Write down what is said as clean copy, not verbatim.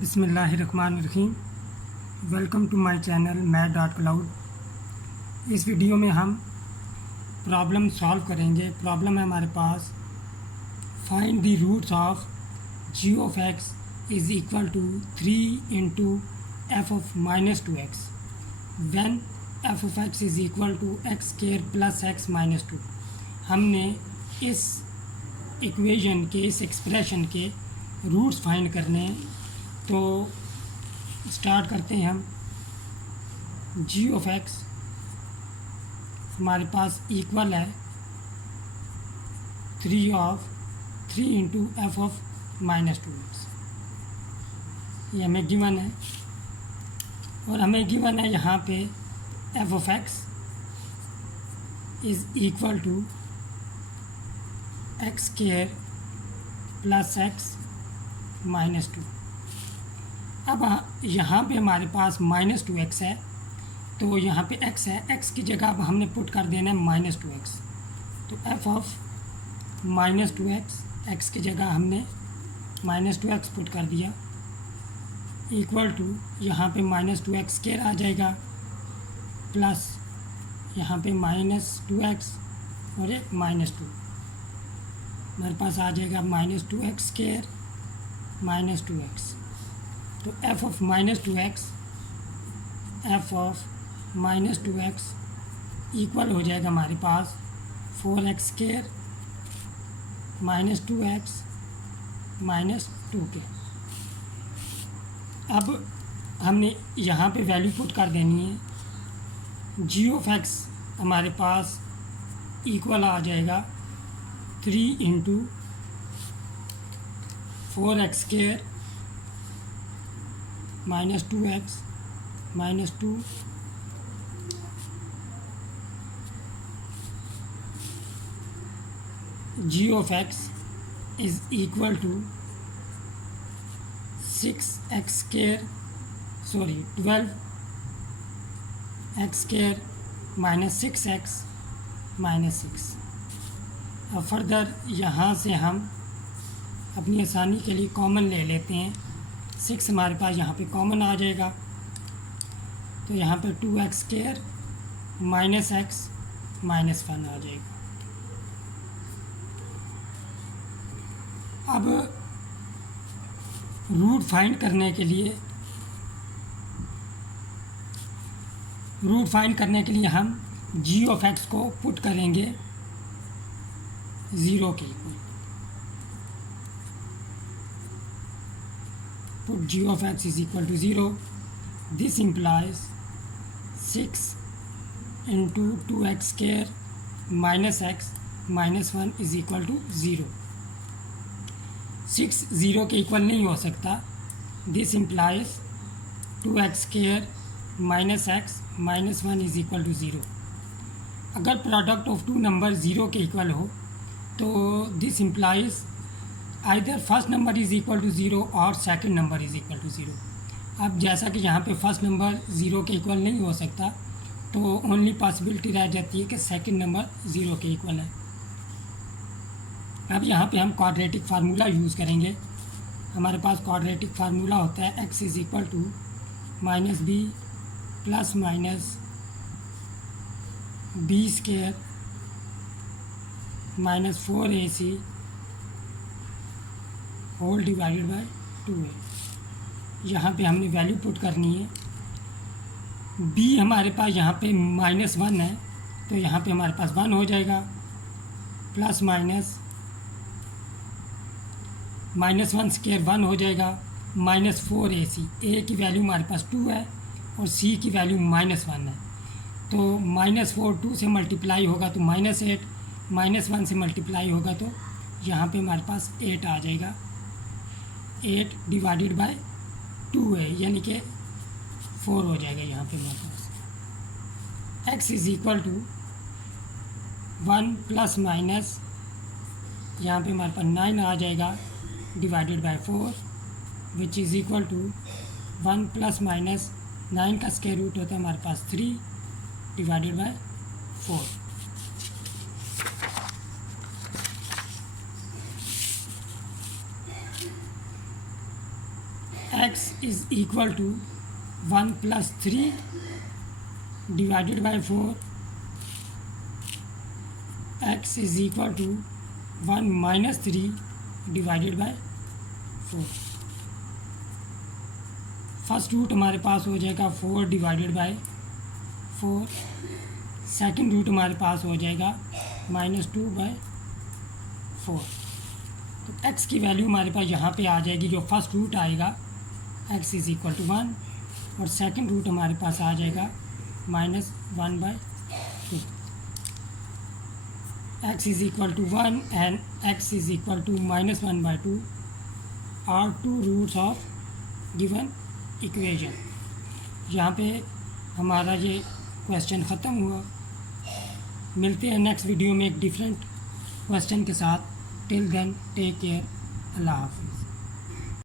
बिस्मिल्लाहिर्रहमानिर्रहीम। Welcome to my channel Math Cloud. इस video में हम प्रॉब्लम सॉल्व करेंगे। प्रॉब्लम है हमारे पास, find the roots of g of x is equal to 3 into F of minus 2x when F of x is equal to x square plus x minus 2। हमने इस equation के, इस expression के roots find करने हैं। तो start करते हैं हम। g ऑफ x हमारे पास इक्वल है 3 into F of minus 2x। ये हमें गिवन है, और हमें गिवन है यहाँ पे f of x is equal to x square plus x minus 2। अब यहाँ पे हमारे पास माइनस 2x है, तो यहाँ पे x है, x की जगह अब हमने पुट कर देना है माइनस 2x। तो f of minus 2x, x की जगह हमने माइनस 2x पुट कर दिया, इक्वल टू यहाँ पे माइनस 2x स्क्वायर आ जाएगा, प्लस यहाँ पे माइनस 2x और एक माइनस 2, हमारे पास आ जाएगा minus 2x square minus 2x। तो f of minus 2x equal हो जाएगा हमारे पास 4x square minus 2x minus 2 के। अब हमने यहाँ पे वैल्यू पुट कर देनी है। g ऑफ x हमारे पास इक्वल आ जाएगा 3 into 4x square minus 2x minus 2 g of x is equal to 12x square minus 6x minus 6। अब फर्दर यहाँ से हम अपनी आसानी के लिए कॉमन ले लेते हैं। 6 हमारे पास यहाँ पे कॉमन आ जाएगा, तो यहाँ पे 2x square minus x minus 1 आ जाएगा। अब रूट फाइंड करने के लिए हम g ऑफ x को पुट करेंगे 0 के equal. Put g of x is equal to 0। This implies 6 into 2x square minus x minus 1 is equal to 0। 6 0 के इक्वल नहीं हो सकता। This implies 2x square minus x minus 1 is equal to 0। अगर product of to number 0 के equal हो तो this implies either first number is equal to 0 और second number is equal to 0। अब जैसा कि यहाँ पे फर्स्ट नंबर 0 के इक्वल नहीं हो सकता, तो ओनली पॉसिबिलिटी रह जाती है कि सेकंड नंबर 0 के इक्वल है। अब यहाँ पे हम क्वाड्रेटिक फार्मूला यूज़ करेंगे। हमारे पास क्वाड्रेटिक फार्मूला होता है x is equal to minus b plus minus b square minus 4ac whole divided by 2a। यहाँ पे हमने वैल्यू पुट करनी है। b हमारे पास यहाँ पे माइनस 1 है, तो यहाँ पे हमारे पास 1 हो जाएगा, प्लस माइनस 1 स्क्वायर 1 हो जाएगा, माइनस 4ac। a की वैल्यू हमारे पास 2 है और c की वैल्यू माइनस 1 है, तो माइनस 4 2 से मल्टीप्लाई होगा तो माइनस 8, माइनस 1 से मल्टीप्लाई होगा तो यहाँ पे हमारे पास 8 आ जाएगा। 8 डिवाइडेड बाय 2 है, यानी कि 4 हो जाएगा यहाँ पे हमारे पास। x is equal to 1 plus minus यहाँ पे हमारे पास 9 आ जाएगा divided by 4, which is equal to 1 plus minus 9 का स्क्वायर रूट होता है हमारे पास 3 divided by 4। x is equal to 1 + 3 divided by 4, x is equal to 1 - 3 divided by 4। First root हमारे पास हो जाएगा 4 डिवाइडेड बाई 4, सेकंड रूट हमारे पास हो जाएगा -2/4। तो x की वैल्यू हमारे पास यहाँ पे आ जाएगी, जो फर्स्ट रूट आएगा x इज़ इक्वल टू 1 और सेकंड रूट हमारे पास आ जाएगा -1/2। x is equal to 1 and x is equal to -1/2 are two roots of given equation. यहाँ पे हमारा ये क्वेश्चन ख़त्म हुआ। मिलते हैं नेक्स्ट वीडियो में एक डिफरेंट क्वेश्चन के साथ। टिल देन टेक केयर, अल्लाह हाफ़िज़।